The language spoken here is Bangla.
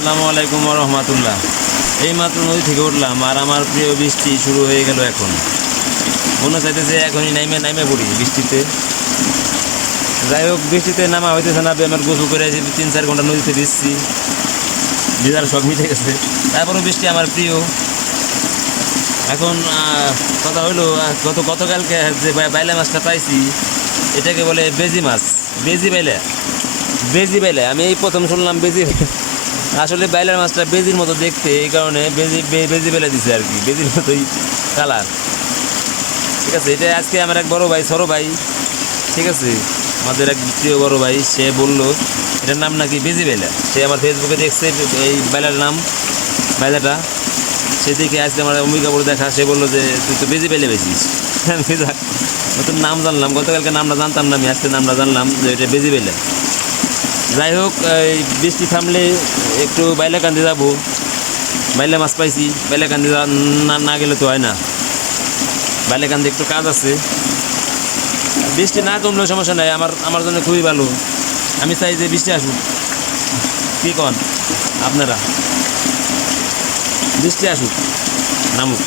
আসসালামু আলাইকুম ওয়া রাহমাতুল্লাহ। এইমাত্র নদী থেকে উঠলাম আর আমার প্রিয় বৃষ্টি শুরু হয়ে গেল। এখন মনে চাইতেছে এখনই নাইমে নাইমে পড়ি বৃষ্টিতে। যাই হোক, বৃষ্টিতে নামা হইতেছে না। আমার গোসল করে এসে 3-4 ঘন্টা নদীতে ভিজছি, ভিজার শখ মিটে গেছে। তারপরেও বৃষ্টি আমার প্রিয়। এখন কথা হইলো, গতকালকে যে বাইলা মাছটা পাইছি, এটাকে বলে বেজি মাছ। বেজি বাইলা আমি এই প্রথম শুনলাম বেজি। আসলে বাইলার মাছটা বেজির মতো দেখতে, এই কারণে বেজি বেলা দিছে আর কি, বেজির মতোই কালার। ঠিক আছে, এটা আজকে আমার এক বড় ভাই, ছোট ভাই, ঠিক আছে, আমাদের এক প্রিয় বড় ভাই, সে বললো এটার নাম নাকি বেজি বেলা। সে আমার ফেসবুকে দেখছে এই বাইলার নাম, বাইলাটা। সে দেখে আজকে আমার অম্বিকা বলে দেখা, সে বললো যে তুই তো বেজি বেলে বেচিস। আমি নতুন নাম জানলাম, গতকালকে নামটা জানতাম না আমি, আজকে নামটা জানলাম যে এটা বেজি বেলা। যাই হোক, এই বৃষ্টি থামলে একটু বাইলাকান্দি যাবো। বাইলা মাছ পাইছি, বাইলাকান্দি না গেলে তো হয় না। বাইলাকান্দি একটু কাজ আছে। বৃষ্টি না কমলেও সমস্যা নাই, আমার জন্য খুবই ভালো। আমি চাই যে বৃষ্টি আসুক। কী কন আপনারা? বৃষ্টি আসুক, নামুক।